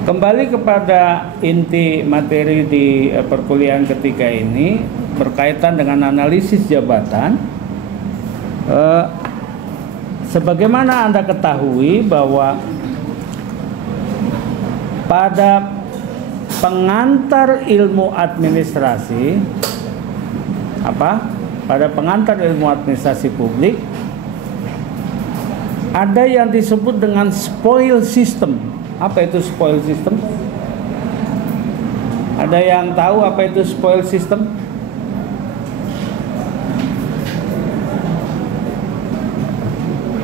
Kembali kepada inti materi di perkuliahan ketiga ini berkaitan dengan analisis jabatan. Sebagaimana Anda ketahui bahwa pada pengantar ilmu administrasi pada pengantar ilmu administrasi publik ada yang disebut dengan spoil system. Apa itu spoil system? Ada yang tahu apa itu spoil system?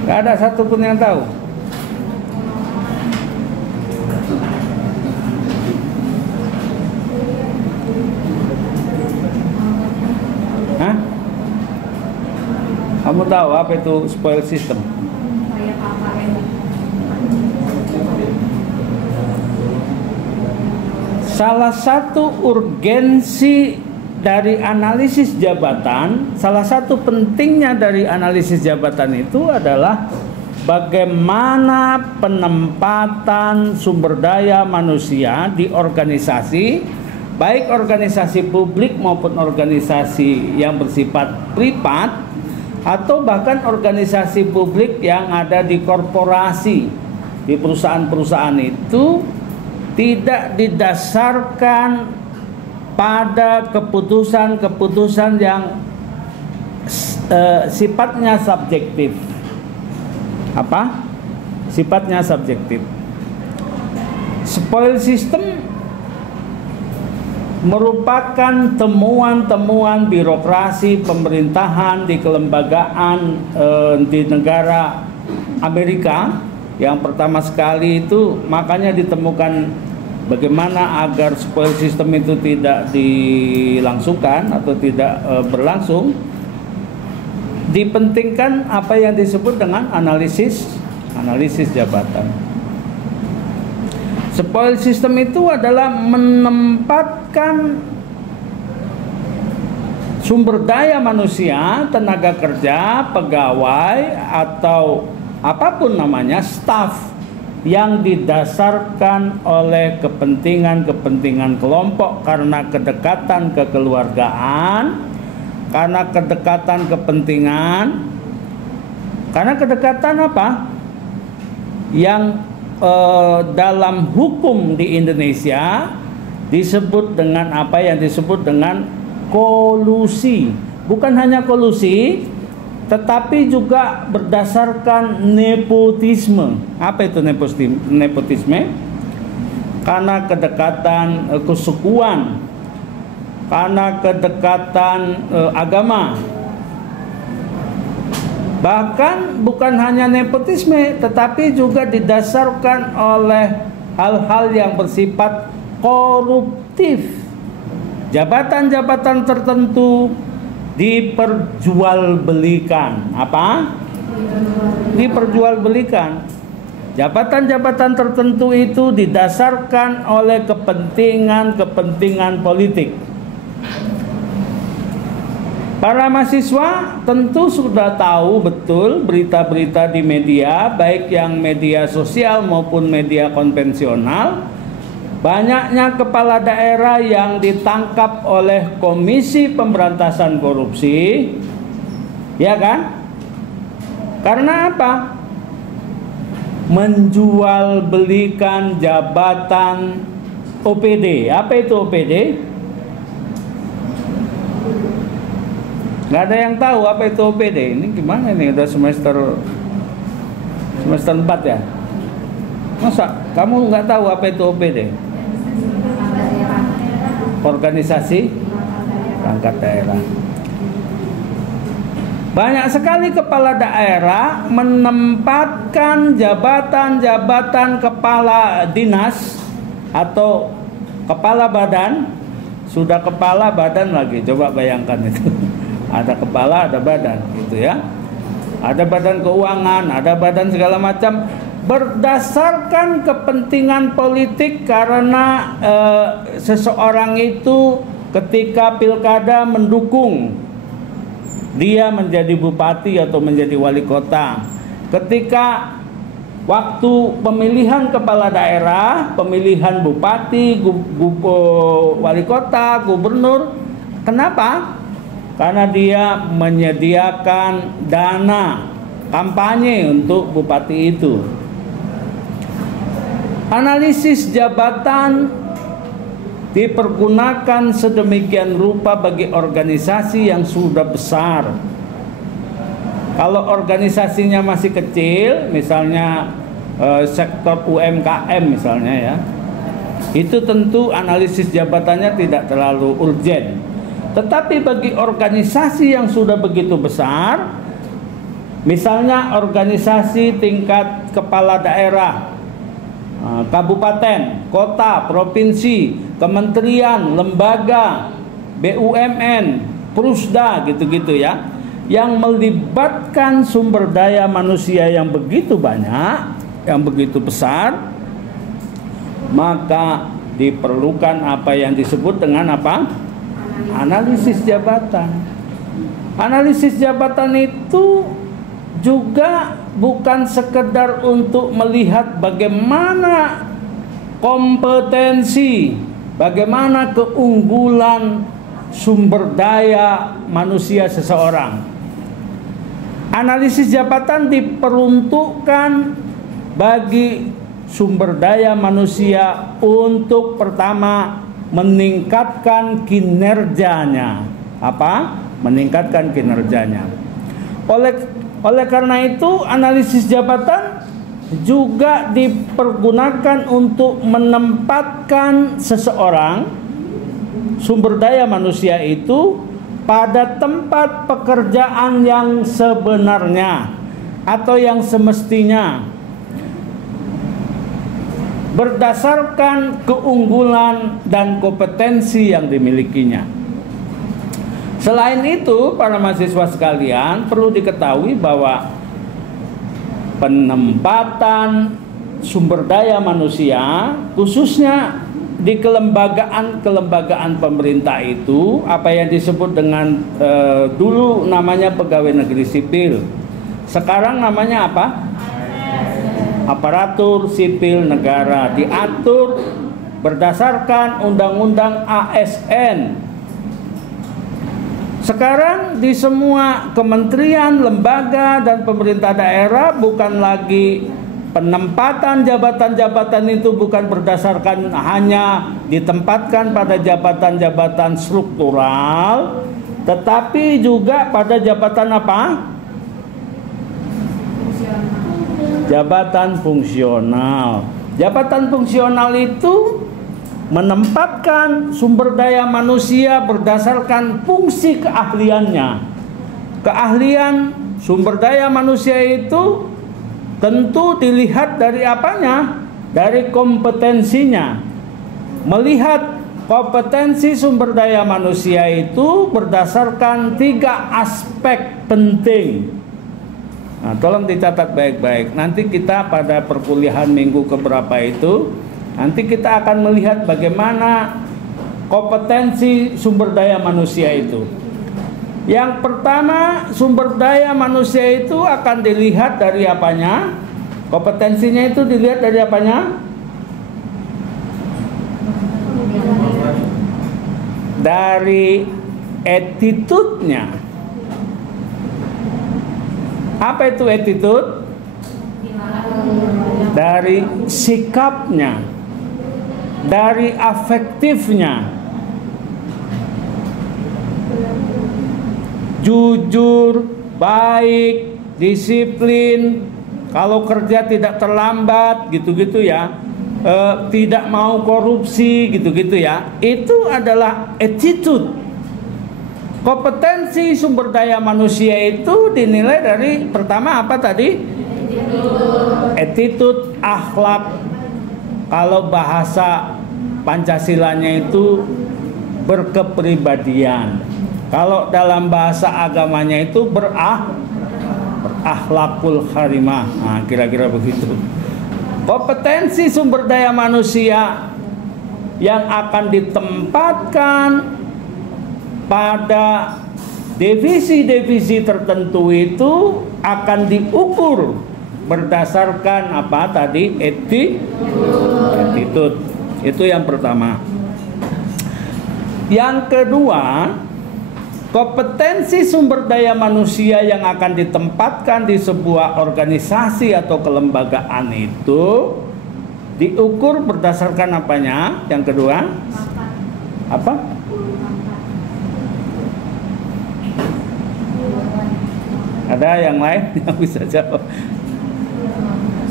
Gak ada satupun yang tahu. Hah? Kamu tahu apa itu spoil system? Salah satu urgensi dari analisis jabatan, salah satu pentingnya dari analisis jabatan itu adalah bagaimana penempatan sumber daya manusia di organisasi, baik organisasi publik maupun organisasi yang bersifat privat, atau bahkan organisasi publik yang ada di korporasi, di perusahaan-perusahaan itu tidak didasarkan pada keputusan-keputusan yang sifatnya subjektif. Apa? Sifatnya subjektif. Spoil system merupakan temuan-temuan birokrasi pemerintahan di kelembagaan di negara Amerika yang pertama sekali itu, makanya ditemukan bagaimana agar spoil system itu tidak dilangsungkan atau tidak berlangsung. Dipentingkan apa yang disebut dengan analisis jabatan. Spoil system itu adalah menempatkan sumber daya manusia, tenaga kerja, pegawai atau apapun namanya, staf yang didasarkan oleh kepentingan-kepentingan kelompok karena kedekatan kekeluargaan, karena kedekatan kepentingan, karena kedekatan apa? Yang dalam hukum di Indonesia disebut dengan apa yang disebut dengan kolusi. Bukan hanya kolusi, tetapi juga berdasarkan nepotisme. Apa itu nepotisme? Karena kedekatan kesukuan, karena kedekatan agama. Bahkan bukan hanya nepotisme, tetapi juga didasarkan oleh hal-hal yang bersifat koruptif. Jabatan-jabatan tertentu diperjualbelikan. Apa? Diperjualbelikan. Jabatan-jabatan tertentu itu didasarkan oleh kepentingan-kepentingan politik. Para mahasiswa tentu sudah tahu betul berita-berita di media, baik yang media sosial maupun media konvensional. Banyaknya kepala daerah yang ditangkap oleh Komisi Pemberantasan Korupsi, ya kan? Karena apa? Menjual belikan jabatan OPD. Apa itu OPD? Nggak ada yang tahu apa itu OPD. Ini gimana nih? Udah semester 4 ya? Masa kamu nggak tahu apa itu OPD? Organisasi perangkat daerah. Banyak sekali kepala daerah menempatkan jabatan-jabatan kepala dinas atau kepala badan. Sudah kepala badan lagi, coba bayangkan itu. Ada kepala, ada badan, gitu ya. Ada badan keuangan, ada badan segala macam, berdasarkan kepentingan politik karena seseorang itu ketika pilkada mendukung dia menjadi bupati atau menjadi wali kota. Ketika waktu pemilihan kepala daerah, pemilihan bupati, wali kota, gubernur. Kenapa? Karena dia menyediakan dana kampanye untuk bupati itu. Analisis jabatan dipergunakan sedemikian rupa bagi organisasi yang sudah besar. Kalau organisasinya masih kecil, misalnya sektor UMKM misalnya ya, itu tentu analisis jabatannya tidak terlalu urgent. Tetapi bagi organisasi yang sudah begitu besar, misalnya organisasi tingkat kepala daerah, kabupaten, kota, provinsi, kementerian, lembaga, BUMN, Prusda, gitu-gitu ya, yang melibatkan sumber daya manusia yang begitu banyak, yang begitu besar, maka diperlukan apa yang disebut dengan apa? Analisis jabatan. Analisis jabatan itu juga bukan sekedar untuk melihat bagaimana kompetensi, bagaimana keunggulan sumber daya manusia seseorang. Analisis jabatan diperuntukkan bagi sumber daya manusia untuk pertama meningkatkan kinerjanya. Apa? Meningkatkan kinerjanya. Oleh karena itu, analisis jabatan juga dipergunakan untuk menempatkan seseorang, sumber daya manusia itu, pada tempat pekerjaan yang sebenarnya atau yang semestinya, berdasarkan keunggulan dan kompetensi yang dimilikinya. Selain itu, para mahasiswa sekalian, perlu diketahui bahwa penempatan sumber daya manusia, khususnya di kelembagaan pemerintah itu, apa yang disebut dengan dulu namanya pegawai negeri sipil, sekarang namanya apa? Aparatur sipil negara, diatur berdasarkan undang-undang ASN. Sekarang di semua kementerian, lembaga, dan pemerintah daerah bukan lagi penempatan jabatan-jabatan itu bukan berdasarkan hanya ditempatkan pada jabatan-jabatan struktural, tetapi juga pada jabatan apa? Jabatan fungsional. Jabatan fungsional itu menempatkan sumber daya manusia berdasarkan fungsi keahliannya. Keahlian sumber daya manusia itu tentu dilihat dari apanya? Dari kompetensinya. Melihat kompetensi sumber daya manusia itu berdasarkan 3 aspek penting. Nah, tolong dicatat baik-baik. Nanti kita pada perkuliahan minggu keberapa itu, nanti kita akan melihat bagaimana kompetensi sumber daya manusia itu. Yang pertama, sumber daya manusia itu akan dilihat dari apanya? Kompetensinya itu dilihat dari apanya? Dari attitude-nya. Apa itu attitude? Dari sikapnya, dari afektifnya, jujur, baik, disiplin, kalau kerja tidak terlambat, gitu-gitu ya, tidak mau korupsi, gitu-gitu ya. Itu adalah attitude. Kompetensi sumber daya manusia itu dinilai dari pertama apa tadi? Attitude, akhlak. Kalau bahasa Pancasilanya itu berkepribadian. Kalau dalam bahasa agamanya itu berakhlakul karimah. Nah, kira-kira begitu. Kompetensi sumber daya manusia yang akan ditempatkan pada divisi-divisi tertentu itu akan diukur berdasarkan apa tadi? Attitude. Itu yang pertama. Yang kedua, kompetensi sumber daya manusia yang akan ditempatkan di sebuah organisasi atau kelembagaan itu diukur berdasarkan apanya? Yang kedua, apa? Ada yang lain yang bisa jawab?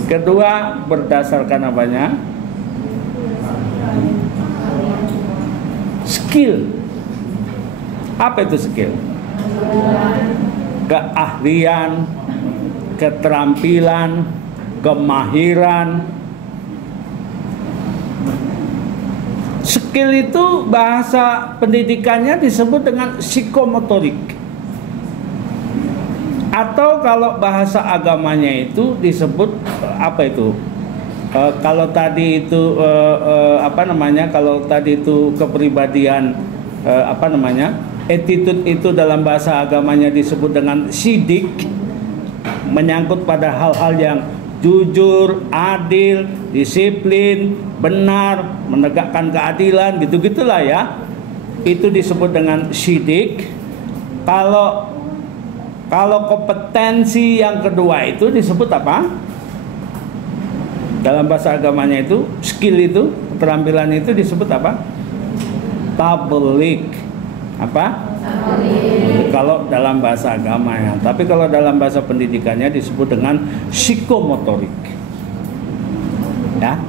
Kedua, berdasarkan apanya? Skill. Apa itu skill? Keahlian, keterampilan, kemahiran. Skill itu bahasa pendidikannya disebut dengan psikomotorik. Atau kalau bahasa agamanya itu disebut apa itu? Kalau tadi itu apa namanya? Kalau tadi itu kepribadian apa namanya? Attitude itu dalam bahasa agamanya disebut dengan sidik, menyangkut pada hal-hal yang jujur, adil, disiplin, benar, menegakkan keadilan, gitu-gitulah ya. Itu disebut dengan sidik. Kalau kompetensi yang kedua itu disebut apa? Dalam bahasa agamanya itu, skill itu, keterampilan itu disebut apa? Tablik. Apa? Tablik. Kalau dalam bahasa agamanya. Tapi kalau dalam bahasa pendidikannya disebut dengan psikomotorik. Ya.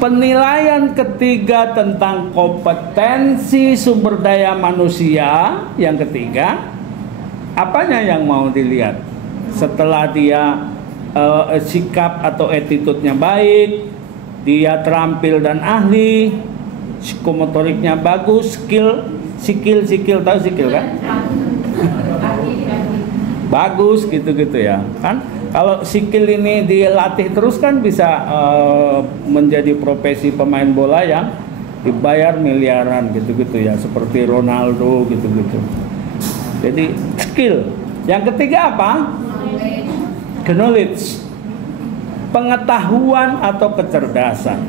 Penilaian ketiga tentang kompetensi sumber daya manusia, yang ketiga, apanya yang mau dilihat? Setelah dia sikap atau attitude-nya baik, dia terampil dan ahli, psikomotoriknya bagus, skill tahu skill kan? Bagus gitu-gitu ya, kan? Kalau skill ini dilatih terus kan bisa menjadi profesi pemain bola yang dibayar miliaran gitu-gitu ya, seperti Ronaldo gitu-gitu. Jadi skill. Yang ketiga apa? Knowledge. Pengetahuan atau kecerdasan.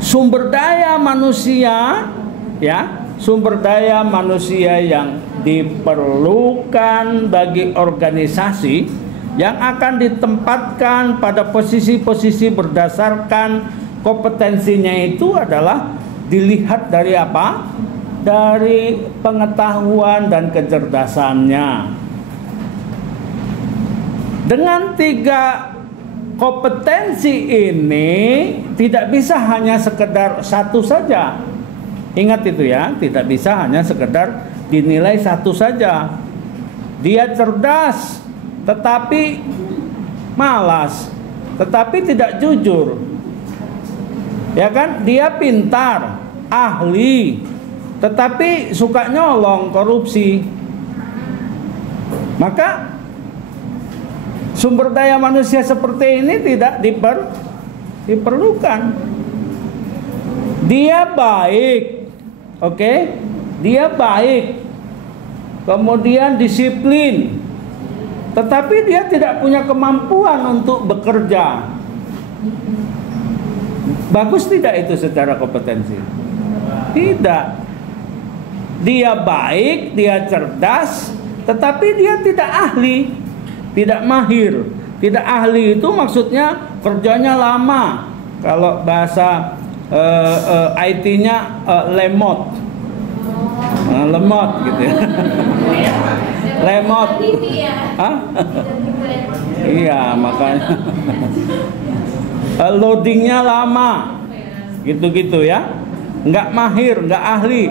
Sumber daya manusia ya, sumber daya manusia yang diperlukan bagi organisasi yang akan ditempatkan pada posisi-posisi berdasarkan kompetensinya itu adalah dilihat dari apa? Dari pengetahuan dan kecerdasannya. Dengan tiga kompetensi ini tidak bisa hanya sekedar satu saja. Ingat itu ya, tidak bisa hanya sekedar dinilai satu saja. Dia cerdas, tetapi malas, tetapi tidak jujur. Ya kan? Dia pintar, ahli, tetapi suka nyolong, korupsi. Maka sumber daya manusia seperti ini tidak diperlukan. Dia baik, oke? Dia baik, kemudian disiplin, tetapi dia tidak punya kemampuan untuk bekerja. Bagus tidak itu secara kompetensi? Tidak. Dia baik, dia cerdas, tetapi dia tidak ahli, tidak mahir. Tidak ahli itu maksudnya kerjanya lama. Kalau bahasa IT-nya lemot, lemot gitu ya. Lemot. Hah? Iya, makanya loadingnya lama, gitu-gitu ya. Nggak mahir, nggak ahli.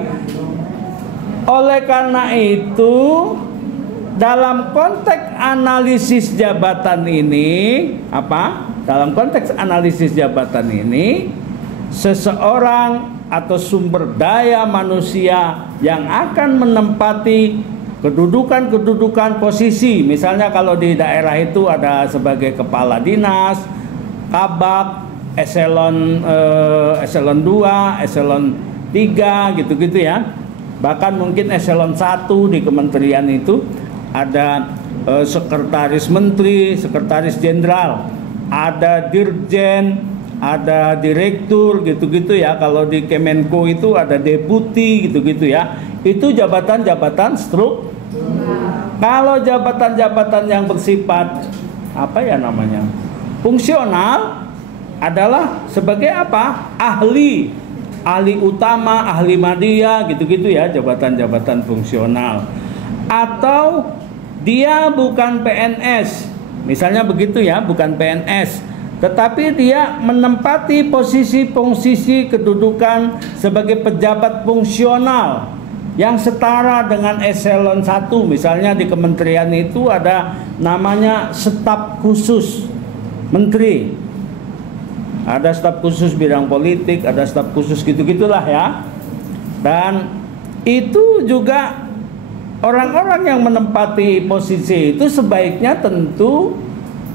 Oleh karena itu, dalam konteks analisis jabatan ini, apa? Dalam konteks analisis jabatan ini, seseorang atau sumber daya manusia yang akan menempati kedudukan posisi, misalnya kalau di daerah itu ada sebagai kepala dinas, kabak, eselon 2, eselon 3, gitu-gitu ya. Bahkan mungkin eselon 1 di kementerian itu ada sekretaris menteri, sekretaris jenderal, ada dirjen, ada direktur gitu-gitu ya. Kalau di Kemenko itu ada deputi gitu-gitu ya. Itu jabatan-jabatan struktur. Kalau jabatan-jabatan yang bersifat apa ya namanya? Fungsional adalah sebagai apa? Ahli utama, ahli madya gitu-gitu ya, jabatan-jabatan fungsional. Atau dia bukan PNS, misalnya begitu ya, bukan PNS, tetapi dia menempati posisi kedudukan sebagai pejabat fungsional yang setara dengan eselon 1. Misalnya di kementerian itu ada namanya staf khusus menteri, ada staf khusus bidang politik, ada staf khusus gitu-gitulah ya. Dan itu juga orang-orang yang menempati posisi itu sebaiknya tentu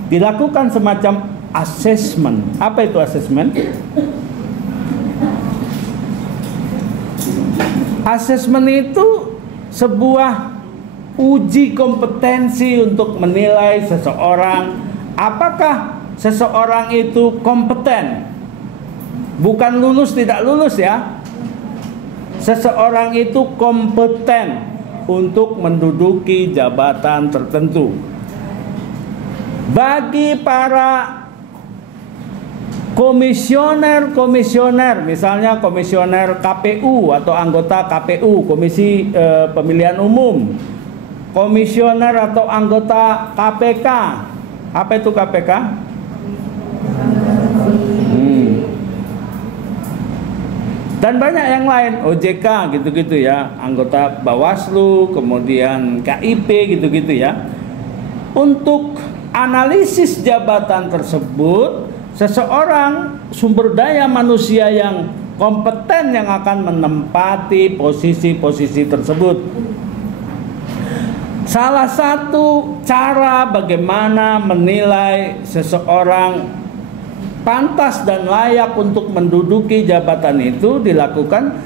dilakukan semacam asesmen. Apa itu asesmen? Asesmen itu sebuah uji kompetensi untuk menilai seseorang apakah seseorang itu kompeten. Bukan lulus tidak lulus ya. Seseorang itu kompeten untuk menduduki jabatan tertentu. Bagi para komisioner, misalnya komisioner KPU atau anggota KPU, Komisi Pemilihan Umum, komisioner atau anggota KPK. Apa itu KPK? Dan banyak yang lain, OJK gitu-gitu ya, anggota Bawaslu, kemudian KIP gitu-gitu ya. Untuk analisis jabatan tersebut, seseorang sumber daya manusia yang kompeten yang akan menempati posisi-posisi tersebut. Salah satu cara bagaimana menilai seseorang pantas dan layak untuk menduduki jabatan itu dilakukan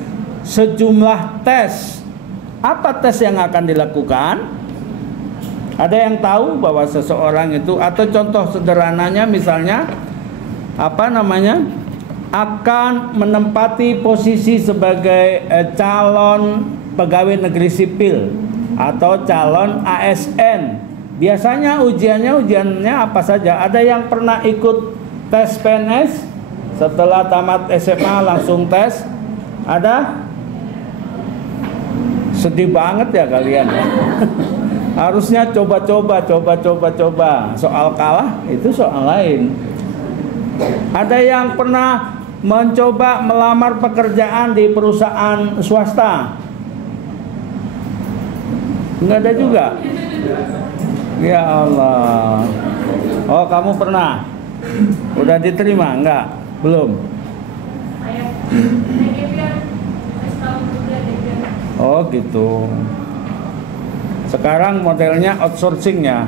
sejumlah tes. Apa tes yang akan dilakukan? Ada yang tahu bahwa seseorang itu, atau contoh sederhananya misalnya akan menempati posisi sebagai calon pegawai negeri sipil atau calon ASN. Biasanya ujiannya apa saja? Ada yang pernah ikut tes PNS setelah tamat SMA langsung tes? Ada? Sedih banget ya kalian ya. Harusnya coba. Soal kalah itu soal lain. Ada yang pernah mencoba melamar pekerjaan di perusahaan swasta? Enggak ada juga. Ya Allah. Oh, kamu pernah? Udah diterima? Enggak? Belum? Oh gitu. Sekarang modelnya outsourcing ya,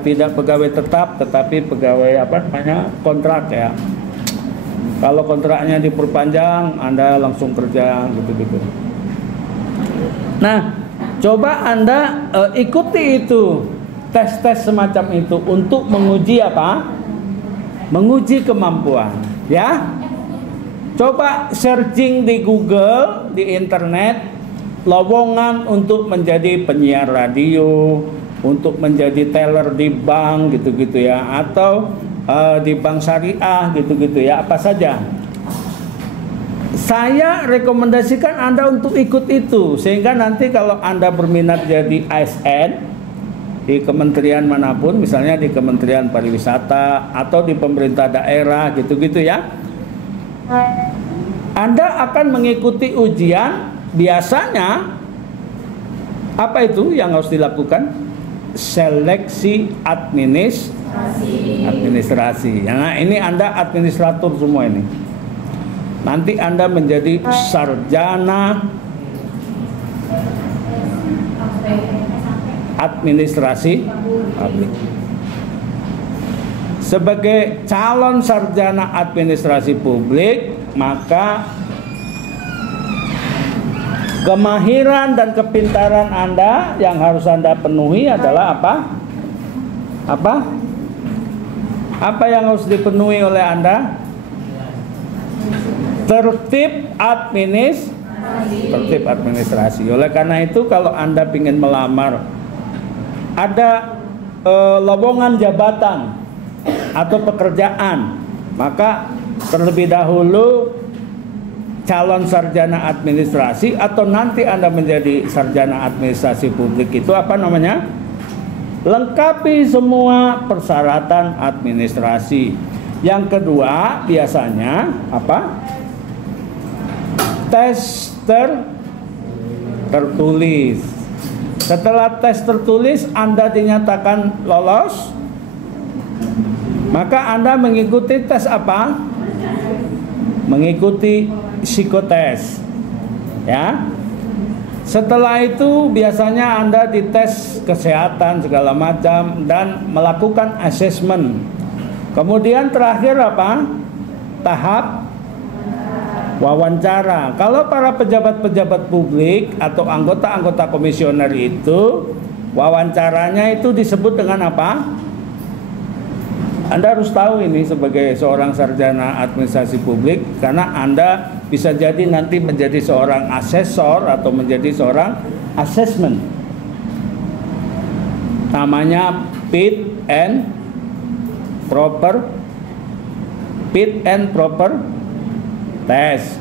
tidak pegawai tetap tetapi pegawai kontrak ya. Kalau kontraknya diperpanjang, Anda langsung kerja gitu-gitu. Nah, coba Anda ikuti itu, tes-tes semacam itu untuk menguji apa? Menguji kemampuan, ya. Coba searching di Google, di internet, lowongan untuk menjadi penyiar radio, untuk menjadi teller di bank gitu-gitu ya, atau di bank syariah gitu-gitu ya, apa saja. Saya rekomendasikan Anda untuk ikut itu, sehingga nanti kalau Anda berminat jadi ASN di kementerian manapun, misalnya di Kementerian Pariwisata atau di pemerintah daerah gitu-gitu ya, Anda akan mengikuti ujian. Biasanya apa itu yang harus dilakukan? Seleksi administrasi. Nah, ini Anda administrator semua ini. Nanti Anda menjadi sarjana administrasi publik. Sebagai calon sarjana administrasi publik, maka Kemahiran dan kepintaran Anda yang harus Anda penuhi adalah apa? Apa? Apa yang harus dipenuhi oleh Anda? Tertib administrasi. Oleh karena itu kalau Anda ingin melamar, ada lowongan jabatan atau pekerjaan, maka terlebih dahulu calon sarjana administrasi atau nanti Anda menjadi sarjana administrasi publik itu apa namanya? Lengkapi semua persyaratan administrasi. Yang kedua biasanya apa? Tes tertulis. Setelah tes tertulis Anda dinyatakan lolos, maka Anda mengikuti tes apa? Mengikuti psikotes, ya. Setelah itu biasanya Anda dites kesehatan segala macam dan melakukan asesmen. Kemudian terakhir apa? Tahap wawancara. Kalau para pejabat-pejabat publik atau anggota-anggota komisioner itu wawancaranya itu disebut dengan apa? Anda harus tahu ini sebagai seorang sarjana administrasi publik, karena Anda bisa jadi nanti menjadi seorang asesor atau menjadi seorang assessment. Namanya fit and proper test.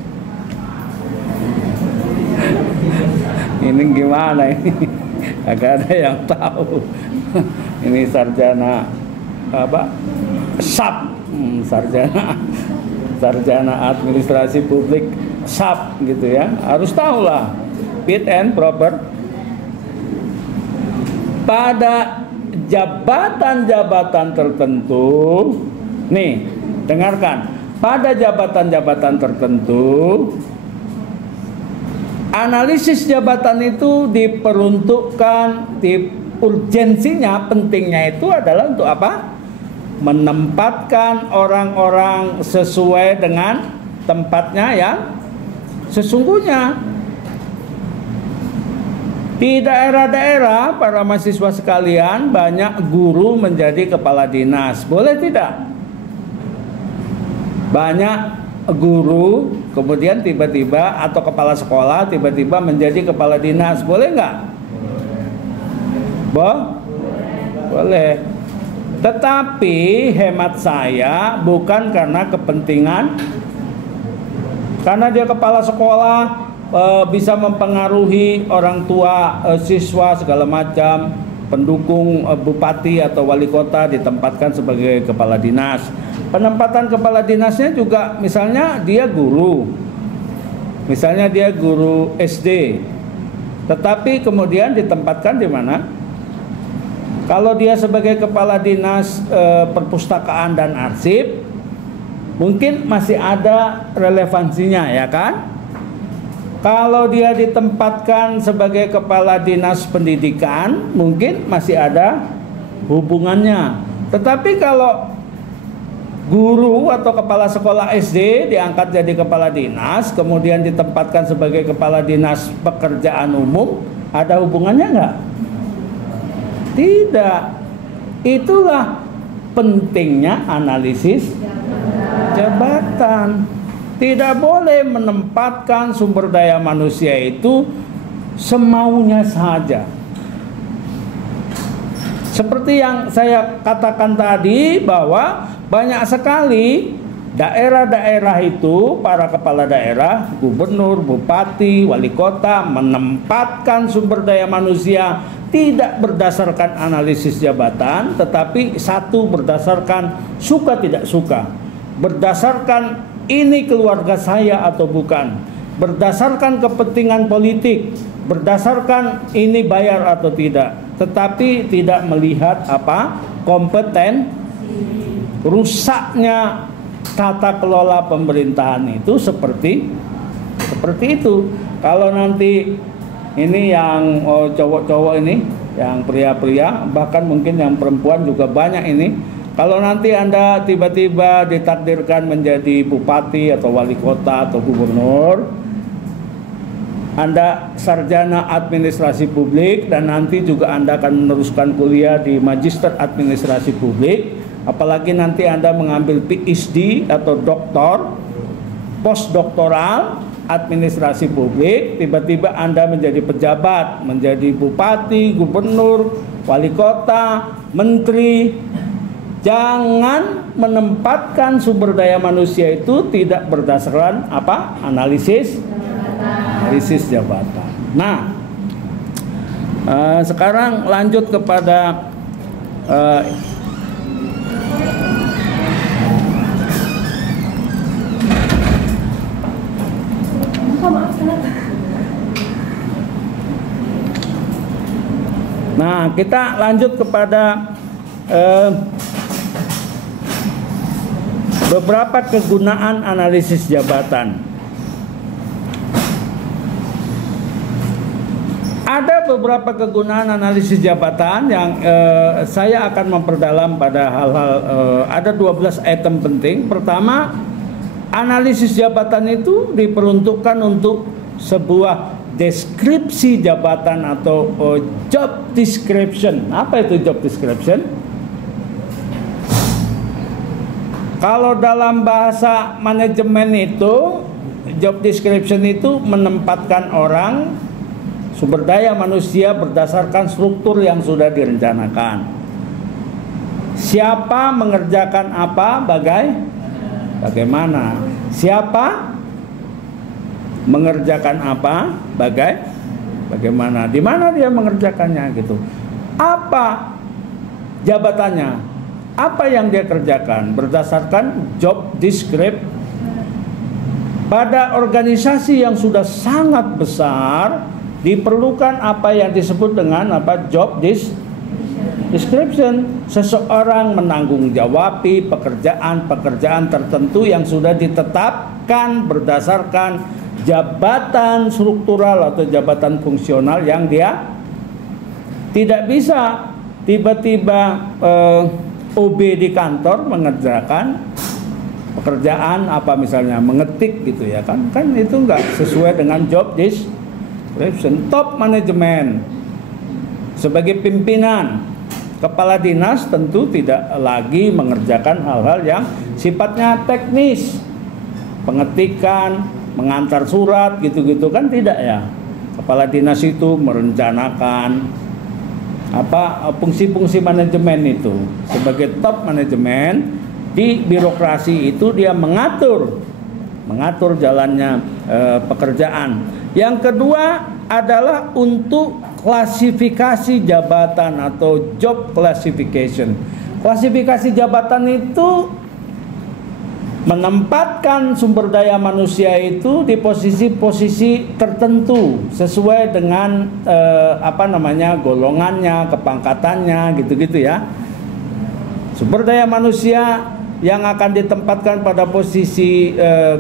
Ini gimana ini? Agak ada yang tahu. Ini sarjana apa? SAP, sarjana administrasi publik SAP gitu ya. Harus tahu lah fit and proper. Pada jabatan-jabatan tertentu, nih dengarkan, pada jabatan-jabatan tertentu analisis jabatan itu diperuntukkan, urgensinya, pentingnya itu adalah untuk apa? Menempatkan orang-orang sesuai dengan tempatnya yang sesungguhnya. Di daerah-daerah para mahasiswa sekalian banyak guru menjadi kepala dinas, boleh tidak? Banyak guru kemudian tiba-tiba atau kepala sekolah tiba-tiba menjadi kepala dinas, boleh nggak? Boleh. Tetapi hemat saya bukan karena kepentingan, karena dia kepala sekolah bisa mempengaruhi orang tua, siswa segala macam, pendukung bupati atau wali kota ditempatkan sebagai kepala dinas. Penempatan kepala dinasnya juga misalnya dia guru, misalnya dia guru SD, tetapi kemudian ditempatkan di mana? Kalau dia sebagai kepala dinas perpustakaan dan arsip, mungkin masih ada relevansinya, ya kan? Kalau dia ditempatkan sebagai kepala dinas pendidikan, mungkin masih ada hubungannya. Tetapi kalau guru atau kepala sekolah SD diangkat jadi kepala dinas, kemudian ditempatkan sebagai kepala dinas pekerjaan umum, ada hubungannya nggak? Tidak. Itulah pentingnya analisis jabatan. Tidak boleh menempatkan sumber daya manusia itu semaunya saja. Seperti yang saya katakan tadi, bahwa banyak sekali daerah-daerah itu, para kepala daerah, gubernur, bupati, wali kota menempatkan sumber daya manusia tidak berdasarkan analisis jabatan, tetapi satu berdasarkan suka tidak suka, berdasarkan ini keluarga saya atau bukan, berdasarkan kepentingan politik, berdasarkan ini bayar atau tidak, tetapi tidak melihat apa? Kompeten. Rusaknya tata kelola pemerintahan itu seperti itu. Kalau nanti ini yang cowok-cowok ini, yang pria-pria, bahkan mungkin yang perempuan juga banyak ini. Kalau nanti Anda tiba-tiba ditakdirkan menjadi bupati atau wali kota atau gubernur, Anda sarjana administrasi publik dan nanti juga Anda akan meneruskan kuliah di Magister Administrasi Publik, apalagi nanti Anda mengambil PhD atau doktor, postdoktoral administrasi publik, tiba-tiba Anda menjadi pejabat, menjadi bupati, gubernur, wali kota, menteri. Jangan menempatkan sumber daya manusia itu tidak berdasarkan apa? Analisis jabatan. Nah, sekarang lanjut kepada nah, kita lanjut kepada beberapa kegunaan analisis jabatan. Ada beberapa kegunaan analisis jabatan yang saya akan memperdalam pada hal-hal, ada 12 item penting. Pertama, analisis jabatan itu diperuntukkan untuk sebuah deskripsi jabatan atau job description. Apa itu job description? Kalau dalam bahasa manajemen itu, job description itu menempatkan orang, sumber daya manusia berdasarkan struktur yang sudah direncanakan. Siapa mengerjakan apa, bagaimana. Siapa mengerjakan apa, bagaimana. Di mana dia mengerjakannya gitu. Apa jabatannya? Apa yang dia kerjakan berdasarkan job description. Pada organisasi yang sudah sangat besar diperlukan apa yang disebut dengan apa? Job description. Seseorang menanggung jawabi pekerjaan tertentu yang sudah ditetapkan berdasarkan jabatan struktural atau jabatan fungsional yang dia tidak bisa tiba-tiba OB di kantor mengerjakan pekerjaan apa misalnya mengetik gitu ya kan itu nggak sesuai dengan job description. Top manajemen sebagai pimpinan, kepala dinas tentu tidak lagi mengerjakan hal-hal yang sifatnya teknis, pengetikan, mengantar surat gitu-gitu kan tidak ya. Kepala dinas itu merencanakan apa fungsi-fungsi manajemen itu. Sebagai top manajemen di birokrasi itu dia mengatur jalannya pekerjaan. Yang kedua adalah untuk klasifikasi jabatan atau job classification. Klasifikasi jabatan itu menempatkan sumber daya manusia itu di posisi-posisi tertentu sesuai dengan golongannya, kepangkatannya gitu-gitu ya. Sumber daya manusia yang akan ditempatkan pada posisi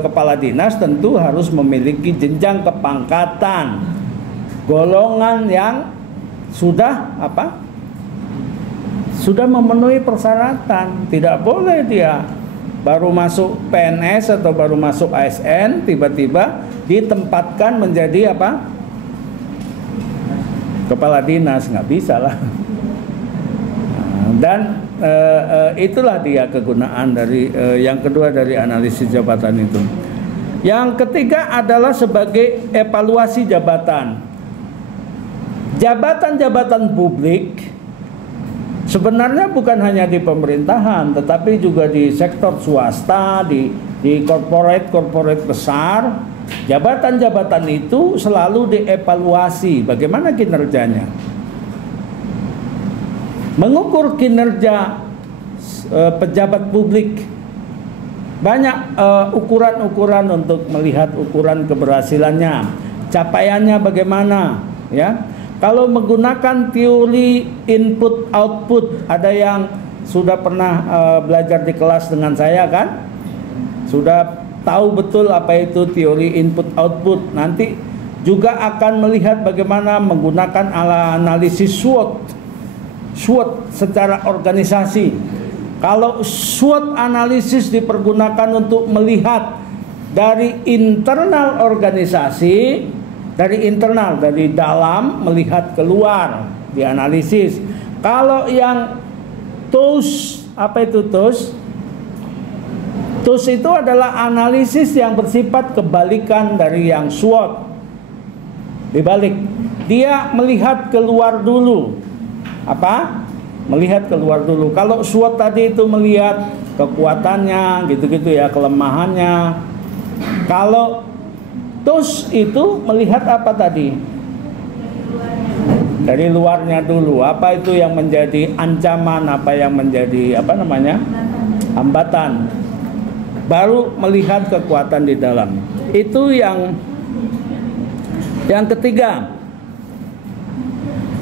kepala dinas tentu harus memiliki jenjang kepangkatan, golongan yang sudah memenuhi persyaratan. Tidak boleh dia baru masuk PNS atau baru masuk ASN tiba-tiba ditempatkan menjadi kepala dinas, nggak bisa lah. Dan itulah dia kegunaan dari yang kedua dari analisis jabatan itu. Yang ketiga adalah sebagai evaluasi jabatan. Jabatan-jabatan publik sebenarnya bukan hanya di pemerintahan, tetapi juga di sektor swasta, di corporate besar. Jabatan-jabatan itu selalu dievaluasi bagaimana kinerjanya. Mengukur kinerja pejabat publik, banyak ukuran-ukuran untuk melihat ukuran keberhasilannya, capaiannya bagaimana, ya. Kalau menggunakan teori input output, ada yang sudah pernah belajar di kelas dengan saya kan, sudah tahu betul apa itu teori input output. Nanti juga akan melihat bagaimana menggunakan analisis SWOT secara organisasi. Kalau SWOT analisis dipergunakan untuk melihat dari internal organisasi, dari internal, dari dalam melihat keluar, dianalisis. Kalau yang TOS, apa itu TOS? TOS itu adalah analisis yang bersifat kebalikan dari yang SWOT. Dibalik, dia melihat keluar dulu. Apa? Melihat keluar dulu. Kalau SWOT tadi itu melihat kekuatannya, gitu-gitu ya, kelemahannya. Kalau TOS itu melihat apa tadi? Dari luarnya dulu. Apa itu yang menjadi ancaman, apa yang menjadi hambatan. Baru melihat kekuatan di dalam. Itu yang ketiga.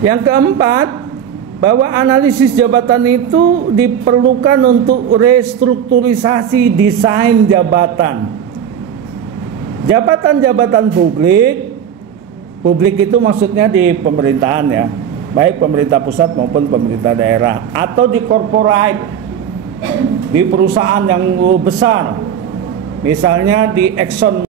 Yang keempat, bahwa analisis jabatan itu diperlukan untuk restrukturisasi desain jabatan. Jabatan-jabatan publik itu maksudnya di pemerintahan ya, baik pemerintah pusat maupun pemerintah daerah, atau di corporate, di perusahaan yang besar, misalnya di Exxon